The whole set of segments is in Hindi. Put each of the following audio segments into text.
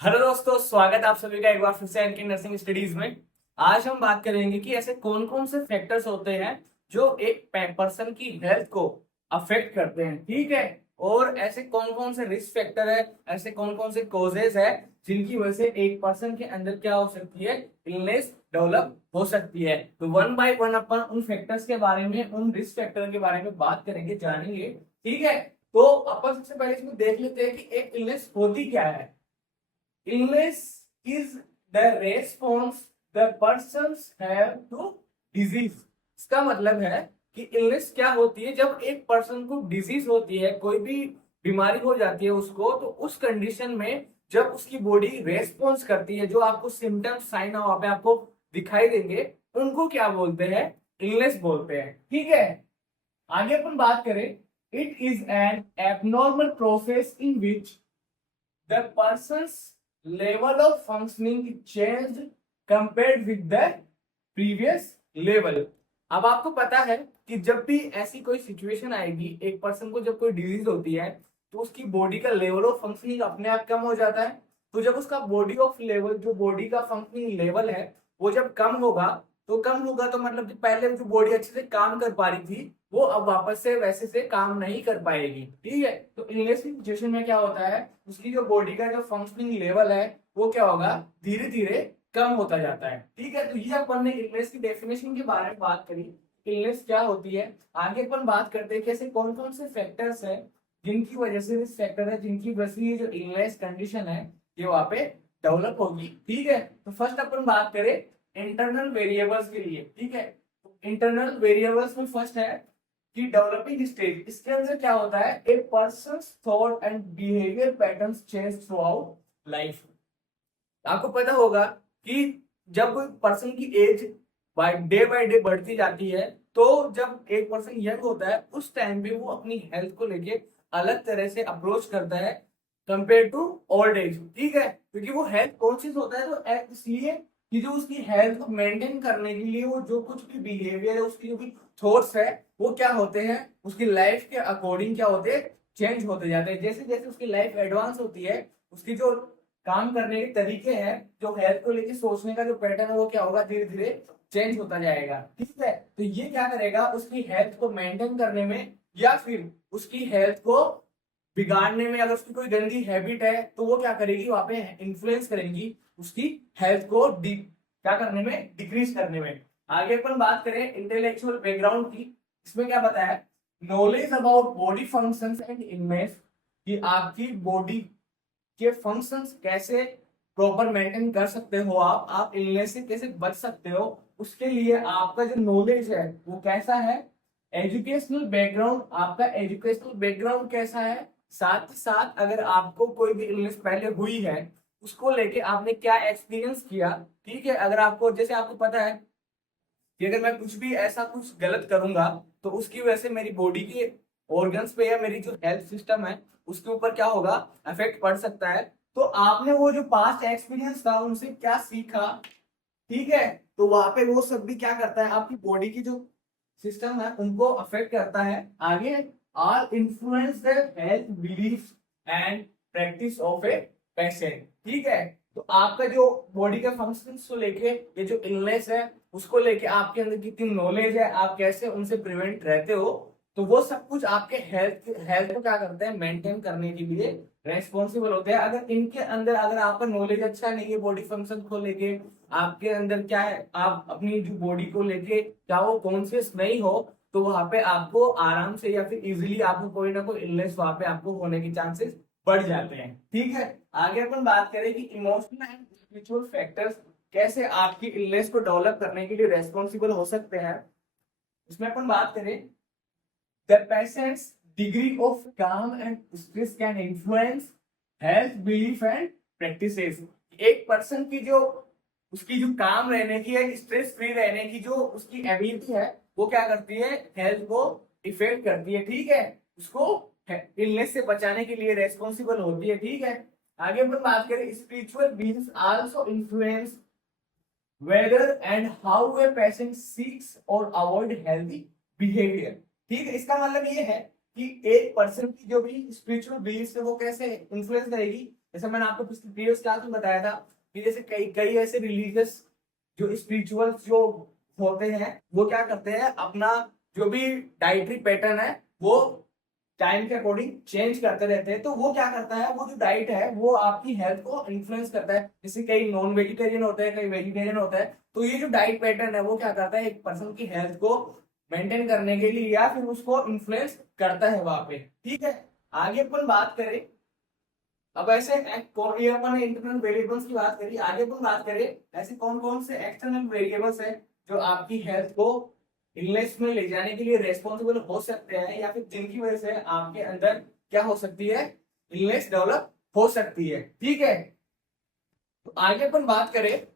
हेलो दोस्तों, स्वागत है आप सभी का एक बार फिर से एनके नर्सिंग स्टडीज में। आज हम बात करेंगे कि ऐसे कौन कौन से फैक्टर्स होते हैं जो एक पर्सन की हेल्थ को अफेक्ट करते हैं, ठीक है। और ऐसे कौन कौन से रिस्क फैक्टर है, ऐसे कौन कौन से कॉजेज है जिनकी वजह से एक पर्सन के अंदर क्या हो सकती है, इलनेस डेवलप हो सकती है। तो वन बाय वन अपन उन फैक्टर्स के बारे में, उन रिस्क फैक्टर के बारे में बात करेंगे, जानेंगे, ठीक है। तो अपन सबसे पहले इसमें देख लेते हैं कि एक इलनेस होती क्या है। Illness is the response the persons have to disease। इसका मतलब है कि इलनेस क्या होती है, जब एक पर्सन को डिजीज होती है, कोई भी बीमारी हो जाती है उसको, तो उस कंडीशन में जब उसकी बॉडी रेस्पॉन्स करती है, जो आपको सिम्टम्स साइन वहां पे आपको दिखाई देंगे, उनको क्या बोलते हैं, इलनेस बोलते हैं, ठीक है। आगे अपन बात करें, it is an abnormal process in which the person's level of functioning changed compared with the previous level। अब आपको पता है कि जब भी ऐसी कोई सिचुएशन आएगी, एक पर्सन को जब कोई डिजीज होती है, तो उसकी बॉडी का लेवल ऑफ फंक्शनिंग अपने आप कम हो जाता है। तो जब उसका बॉडी ऑफ लेवल, जो बॉडी का फंक्शनिंग लेवल है, वो जब कम होगा, तो कम होगा तो मतलब कि पहले जो बॉडी अच्छे से काम कर पा रही थी, वो अब वापस से वैसे से काम नहीं कर पाएगी, ठीक है। तो इलनेस की सिचुएशन में क्या होता है, उसकी जो बॉडी का जो फंक्शनिंग लेवल है, वो क्या होगा, धीरे धीरे कम होता जाता है, ठीक है। तो ये अपन ने इलनेस की डेफिनेशन के बारे में बात करी, इलनेस क्या होती है। आगे अपन बात करते हैं कैसे कौन कौन से फैक्टर्स है जिनकी वजह से, इस फैक्टर है जिनकी वजह से ये जो इलनेस कंडीशन है, ये वहां पे डेवलप होगी, ठीक है। तो फर्स्ट अपन बात करें इंटरनल वेरिएबल्स के लिए, ठीक है। इंटरनल वेरिएबल्स में फर्स्ट है कि डेवलपिंग स्टेज। इसके अंदर क्या होता है, a person's thought and behaviour patterns change throughout life. आपको पता होगा कि जब कोई पर्सन की एज बाय डे बढ़ती जाती है, तो जब एक पर्सन यंग होता है, उस टाइम पे वो अपनी हेल्थ को लेके अलग तरह से अप्रोच करता है कंपेयर टू ओल्ड एज, ठीक है। क्योंकि वो हेल्थ कॉन्शियस होता है, तो इसलिए कि जो उसकी हेल्थ को मेंटेन करने के लिए वो जो कुछ भी बिहेवियर है, उसकी जो भी थॉट्स है, वो क्या होते हैं, उसकी लाइफ के अकॉर्डिंग क्या होते हैं, चेंज होते जाते हैं। जैसे जैसे उसकी लाइफ एडवांस होती है, उसकी जो काम करने के तरीके हैं, जो हेल्थ को लेके सोचने का जो पैटर्न है, वो क्या होगा, धीरे धीरे चेंज होता जाएगा, ठीक है। तो ये क्या करेगा, उसकी हेल्थ को मेंटेन करने में या फिर उसकी हेल्थ को बिगाड़ने में, अगर उसकी कोई गंदी हैबिट है, तो वो क्या करेगी, वहां पे इन्फ्लुएंस करेंगी उसकी हेल्थ को क्या करने में, डिक्रीज करने में। आगे अपन बात करें इंटेलेक्चुअल बैकग्राउंड की। इसमें क्या बताया, knowledge about body functions and image, कि आपकी बॉडी के फंक्शंस कैसे प्रॉपर मेंटेन कर सकते हो, आप इलनेस से कैसे बच सकते हो, उसके लिए आपका जो नॉलेज है वो कैसा है। एजुकेशनल बैकग्राउंड, आपका एजुकेशनल बैकग्राउंड कैसा है। साथ ही साथ अगर आपको कोई भी इलनेस पहले हुई है, उसको लेके आपने क्या एक्सपीरियंस किया, ठीक है। अगर आपको, जैसे आपको पता है कि अगर मैं कुछ भी ऐसा कुछ गलत करूंगा, तो उसकी वजह से मेरी बॉडी के ऑर्गन्स पे या मेरी जो हेल्थ सिस्टम है, उसके ऊपर क्या होगा, इफेक्ट पड़ सकता है। तो आपने वो जो पास्ट एक्सपीरियंस था, उनसे क्या सीखा, ठीक है। तो वहां पे वो सब भी क्या करता है, आपकी बॉडी की जो सिस्टम है, उनको अफेक्ट करता है। आगे, or influence the health belief and practice of a patient, ठीक है। तो आपका जो बॉडी का फंक्शंस को लेके, ये जो इलनेस है, उसको लेके आपके अंदर कितनी नॉलेज है, आप कैसे उनसे प्रिवेंट रहते हो, तो वो सब कुछ आपके हेल्थ हेल्थ को क्या करते हैं, मेंटेन करने के लिए रेस्पॉन्सिबल होते हैं। अगर इनके अंदर, अगर आपका नॉलेज अच्छा नहीं है बॉडी फंक्शन को लेके, आपके अंदर क्या है, आप अपनी जो बॉडी को लेके क्या वो कॉन्शियस नहीं हो, तो वहां पे आपको आराम से या फिर इजीली आपको कोई ना कोई इलनेस वहां पे आपको होने के चांसेस बढ़ जाते हैं, ठीक है। आगे अपन बात करें कि इमोशनल एंड स्पिरिचुअल फैक्टर्स कैसे आपकी इलनेस को डेवलप करने के लिए रेस्पॉन्सिबल हो सकते हैं। इसमें अपन बात करें, द पेशेंट्स डिग्री ऑफ काम and stress can influence health belief and practices. एक पर्सन की जो, उसकी जो काम रहने की है, स्ट्रेस फ्री रहने की जो उसकी एबिलिटी है, वो क्या करती है, हेल्थ को इफेक्ट करती है, ठीक है। उसको इलनेस से बचाने के लिए रेस्पॉन्सिबल होती है, ठीक है। आगे अपन बात करें, spiritual beings also influence whether and how a patient seeks or avoid healthy behavior, ठीक है। इसका मतलब ये है कि एक पर्सन की जो भी स्पिरिचुअल बिलीफ है, वो कैसे इन्फ्लुएंस करेगी, जैसे मैंने आपको पिछली प्रीवियस क्लास में बताया था कि जैसे कई कई ऐसे रिलीजियस जो स्पिरिचुअल जो होते हैं वो क्या करते हैं, अपना जो भी डाइटरी पैटर्न है वो टाइम के अकॉर्डिंग चेंज करते रहते हैं। तो वो क्या करता है, वो जो डाइट है वो आपकी हेल्थ को इन्फ्लुएंस करता है। जैसे कई नॉन वेजिटेरियन होते हैं, कई वेजिटेरियन होता है, तो ये जो डाइट पैटर्न है वो क्या करता है, एक पर्सन की हेल्थ को मेंटेन करने के लिए या फिर उसको इन्फ्लुएंस करता है वहां पे। ठीक है, आगे अपन बात करें, अब ऐसे ये अपन इंटरनल वेरिएबल्स की बात करी, आगे अपन बात करें ऐसे कौन कौन से एक्सटर्नल वेरिएबल्स है जो आपकी हेल्थ को इलनेस में ले जाने के लिए रेस्पॉन्सिबल हो सकते हैं, या फिर जिनकी वजह से आपके अंदर क्या हो सकती है, इलनेस डेवलप हो सकती है। ठीक है, तो आगे अपन बात करें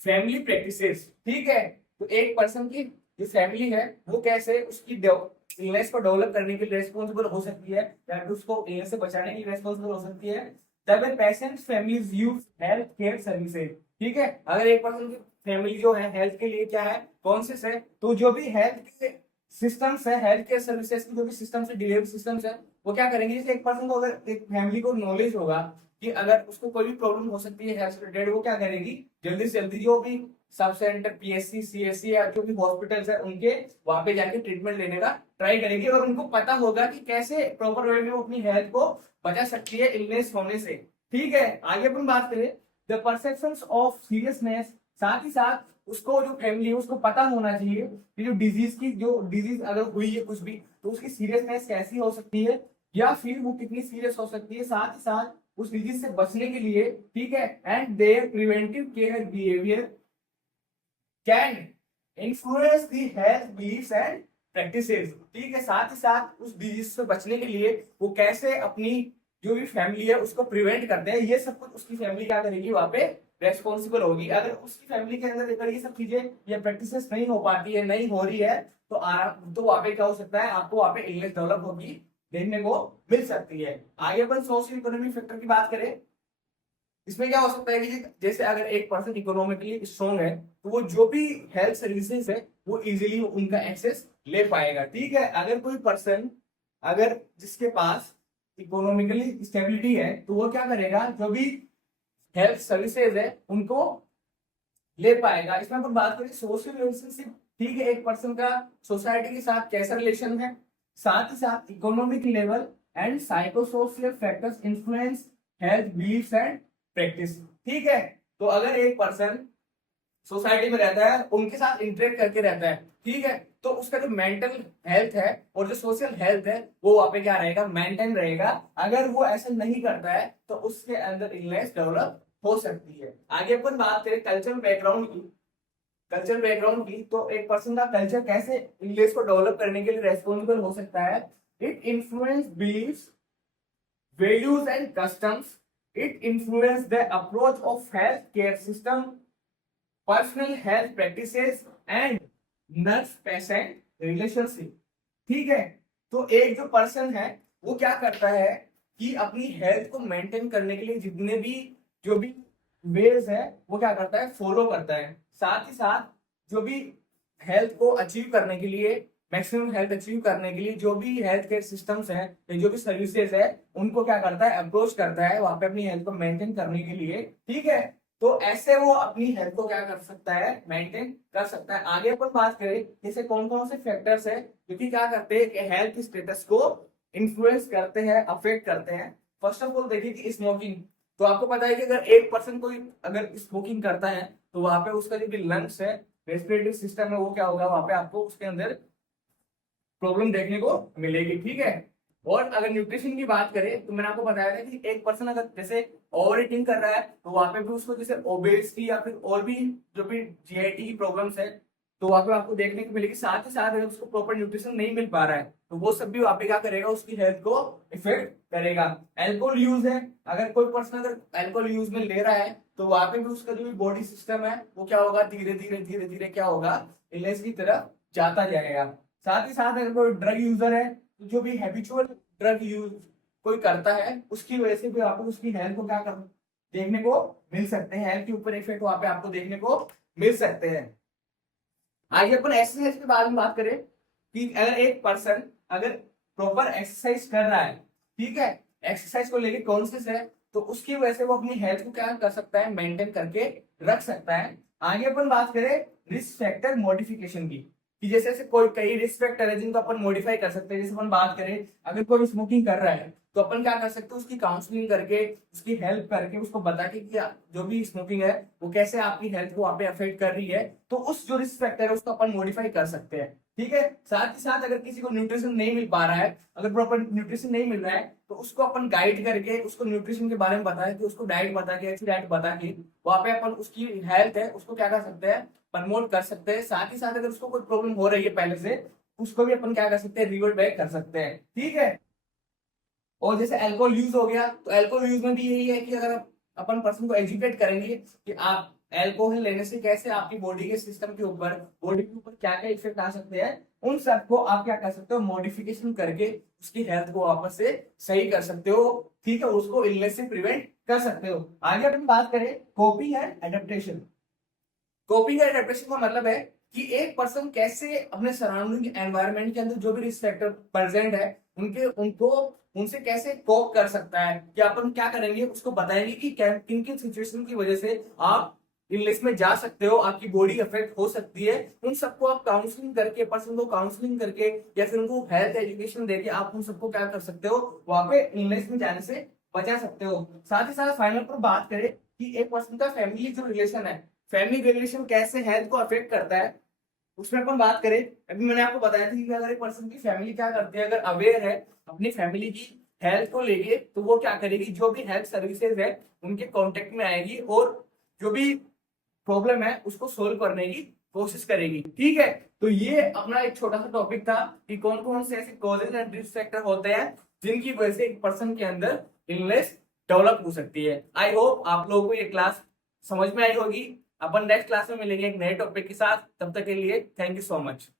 फैमिली प्रैक्टिसेस। ठीक है, तो एक पर्सन की जो फैमिली है वो कैसे उसकी इलनेस को डेवलप करने के लिए रेस्पॉन्सिबल हो सकती है, या फिर उसको इलनेस से बचाने के लिए रेस्पॉन्सिबल हो सकती है। तब patients families use health care services. ठीक है, अगर एक पर्सन की फैमिली जो है हेल्थ के लिए क्या है, कॉन्शियस है, तो जो भी हेल्थ के सिस्टम्स है, हेल्थ केयर सर्विसेज की जो भी सिस्टम्स है, डिलीवरी सिस्टम्स है, वो क्या करेंगे, जैसे एक पर्सन को अगर एक फैमिली को नॉलेज होगा कि अगर उसको कोई भी प्रॉब्लम हो सकती है हेल्थ रिलेटेड, वो क्या करेगी, जल्दी से जल्दी जो भी सब सेंटर पीएससी सीएससी या जो भी हॉस्पिटल्स है उनके वहां पे जाके ट्रीटमेंट लेने का ट्राई करेंगे, और उनको पता होगा कि कैसे प्रॉपर वे में वो अपनी हेल्थ को बचा सकती है इलनेस होने से। ठीक है, आगे अपन बात करें द परसेप्शंस ऑफ सीरियसनेस, साथ ही साथ उसको जो फैमिली है उसको पता होना चाहिए कि जो डिजीज की जो डिजीज अगर हुई है कुछ भी, तो उसकी सीरियसनेस कैसी हो सकती है या फिर वो कितनी सीरियस हो सकती है, साथ ही साथ उस डिजीज से बचने के लिए। ठीक है, and there preventive care behaviour can influence the health beliefs and practices. ठीक है, साथ ही साथ उस डिजीज से बचने के लिए वो कैसे अपनी जो भी फैमिली है उसको प्रिवेंट करते हैं, ये सब कुछ उसकी फैमिली क्या करेगी, वहां पे रेस्पॉन्सिबल होगी। अगर उसकी फैमिली के अंदर अगर ये सब चीजें या प्रैक्टिसेस नहीं हो पाती है, नहीं हो रही है, तो वहां पे क्या हो सकता है, आपको वहां पे इलनेस डेवलप होगी देखने को मिल सकती है। आगे अपन सोशल इकोनॉमिक फैक्टर की बात करें, इसमें क्या हो सकता है कि जैसे अगर एक पर्सन इकोनॉमिकली स्ट्रॉन्ग है तो वो जो भी हेल्थ सर्विसेज है वो इजीली उनका एक्सेस ले पाएगा। ठीक है, अगर कोई पर्सन अगर जिसके पास इकोनॉमिकली स्टेबिलिटी है तो वो क्या करेगा, जो भी हेल्थ सर्विसेज है उनको ले पाएगा। इसमें अपन बात करें सोशल रिलेशनशिप। ठीक है, एक पर्सन का सोसाइटी के साथ कैसा रिलेशन है, साथ ही साथ economic level and psychosocial factors influence health beliefs and practice. ठीक है, तो अगर एक पर्सन सोसाइटी में रहता है, उनके साथ इंटरेक्ट करके रहता है, ठीक है, तो उसका जो मेंटल हेल्थ है और जो सोशल हेल्थ है वो वहां पे क्या रहेगा, मेंटेन रहेगा। अगर वो ऐसा नहीं करता है तो उसके अंदर इलनेस डेवलप हो सकती है। आगे अपन बात करें कल्चरल बैकग्राउंड की, तो एक पर्सन का कल्चर कैसे इलनेस को डेवलप करने के लिए रेस्पॉन्सिबल हो सकता है। It influence believes, values and customs. It influences the approach of healthcare system, personal health practices and nurse patient relationship। ठीक है, तो एक जो पर्सन है वो क्या करता है कि अपनी हेल्थ को मेंटेन करने के लिए जितने भी जो भी वेज है वो क्या करता है, फॉलो करता है। साथ ही साथ जो भी हेल्थ को अचीव करने के लिए, मैक्सिमम हेल्थ अचीव करने के लिए जो भी हेल्थ केयर सिस्टम्स है, जो भी सर्विसेज है, उनको क्या करता है, अप्रोच करता है वहां पे अपनी हेल्थ को मेंटेन करने के लिए। ठीक है, तो ऐसे वो अपनी हेल्थ को क्या कर सकता है, मेंटेन कर सकता है। आगे अपन बात करें जैसे कौन कौन से फैक्टर्स है जो कि क्या करते हैं, हेल्थ स्टेटस को इन्फ्लुएंस करते हैं, अफेक्ट करते हैं। फर्स्ट ऑफ ऑल देखिए कि स्मोकिंग, तो आपको पता है कि अगर एक पर्सन कोई अगर स्मोकिंग करता है तो वहां पे उसका जो भी लंग्स है, रेस्पिरेटरी सिस्टम है, वो क्या होगा, वहां पे आपको उसके अंदर प्रॉब्लम देखने को मिलेगी। ठीक है, और अगर न्यूट्रिशन की बात करें तो मैंने आपको बताया था कि एक पर्सन अगर जैसे ओवर ईटिंग कर रहा है तो वहां पे भी उसको जैसे ओबेसिटी या फिर और भी जो भी जीआईटी की प्रॉब्लम्स है तो वहां पे आपको देखने को मिलेगी। साथ ही साथ अगर उसको प्रॉपर न्यूट्रिशन नहीं मिल पा रहा है तो वो सब भी वहां पे क्या करेगा, उसकी हेल्थ को इफेक्ट करेगा। एल्कोहल यूज है, अगर कोई पर्सन अगर एल्कोहल यूज में ले रहा है तो वहां पे भी उसका जो भी बॉडी सिस्टम है वो क्या होगा, धीरे धीरे धीरे धीरे क्या होगा, इलनेस की तरफ जाता जाएगा। साथ ही साथ अगर कोई ड्रग यूजर है तो जो भी हैबिचुअल ड्रग यूज कोई करता है उसकी वजह से भी आपको उसकी हेल्थ को क्या कर देखने को मिल सकते हैं, हेल्थ के ऊपर इफेक्ट वहां पे आपको देखने को मिल सकते हैं। आगे अपन एक्सरसाइज के बारे में बात करें कि अगर एक पर्सन अगर प्रॉपर एक्सरसाइज कर रहा है, ठीक है, एक्सरसाइज को लेके कॉन्शियस है, तो उसकी वजह से वो अपनी हेल्थ को क्या कर सकता है, मेंटेन करके रख सकता है। आगे अपन बात करें रिस्क फैक्टर मॉडिफिकेशन की, कि जैसे जैसे कोई कई रिस्क फैक्टर है जिनको अपन मॉडिफाई कर सकते हैं। जैसे अपन बात करें, अगर कोई स्मोकिंग कर रहा है तो अपन क्या कर सकते हैं, उसकी काउंसलिंग करके, उसकी हेल्प करके, उसको बता के कि जो भी स्मोकिंग है वो कैसे आपकी हेल्थ को वहां पे अफेक्ट कर रही है, तो उस जो रिस्क फैक्टर है उसको अपन मॉडिफाई कर सकते हैं। ठीक है, साथ ही साथ अगर किसी को न्यूट्रिशन नहीं मिल पा रहा है, अगर प्रॉपर न्यूट्रिशन नहीं मिल रहा है, तो उसको अपन गाइड करके उसको न्यूट्रिशन के बारे में बताया कि उसको डाइट बता के, अच्छी डाइट बता के वहां पे अपन उसकी हेल्थ है उसको क्या कर सकते हैं, प्रमोट कर सकते हैं। साथ ही साथ अगर उसको कोई प्रॉब्लम हो रही है पहले से, उसको भी अपन क्या कर सकते हैं, रिवर्ट बैक कर सकते हैं। ठीक है, और जैसे अल्कोहल यूज हो गया, तो अल्कोहल यूज में भी यही है कि अगर अपन पर्सन को एजुकेट करेंगे कि आप अल्कोहल लेने से कैसे आपकी बॉडी के सिस्टम के ऊपर, बॉडी के ऊपर क्या क्या इफेक्ट आ सकते हैं, उन सबको आप क्या कर सकते हो, मॉडिफिकेशन करके उसकी हेल्थ को वापस से सही कर सकते हो। ठीक है, उसको इलनेस से प्रिवेंट कर सकते हो। आगे अपन बात करें coping and adaptation. Coping and adaptation का मतलब है कि एक पर्सन कैसे अपने सराउंडिंग एनवायरनमेंट के अंदर जो भी रिस्क फैक्टर प्रेजेंट है उनके उनको उनसे कैसे कोप कर सकता है, कि अपन क्या करेंगे, उसको बताएंगे कि किन किन सिचुएशन की वजह से आप इलनेस में जा सकते हो, आपकी बॉडी अफेक्ट हो सकती है। उन सबको आप काउंसलिंग करके, पर्सन को काउंसलिंग करके या फिर उनको हेल्थ एजुकेशन देके आप उन सबको क्या कर सकते हो, वहां पे इलनेस में जाने से बचा सकते हो। साथ ही साथ फाइनल पर बात करें कि एक पर्सन का फैमिली जो रिलेशन है, फैमिली रिलेशन कैसे हेल्थ को अफेक्ट करता है, उसमें अपन बात करें। अभी मैंने आपको बताया था कि अगर एक पर्सन की फैमिली क्या करती है, अगर अवेयर है अपनी फैमिली की हेल्थ को लेके, तो वो क्या करेगी, जो भी हेल्थ सर्विसेज है उनके कांटेक्ट में आएगी और जो भी प्रॉब्लम है उसको सोल्व करने की कोशिश करेगी। ठीक है, तो ये अपना एक छोटा सा टॉपिक था कि कौन कौन से ऐसे कॉजेज एंड रिस्क फैक्टर होते हैं जिनकी वजह से एक पर्सन के अंदर इलनेस डेवलप हो सकती है। आई होप आप लोगों को ये क्लास समझ में आई होगी। अपन नेक्स्ट क्लास में मिलेंगे एक नए टॉपिक के साथ, तब तक के लिए थैंक यू सो मच।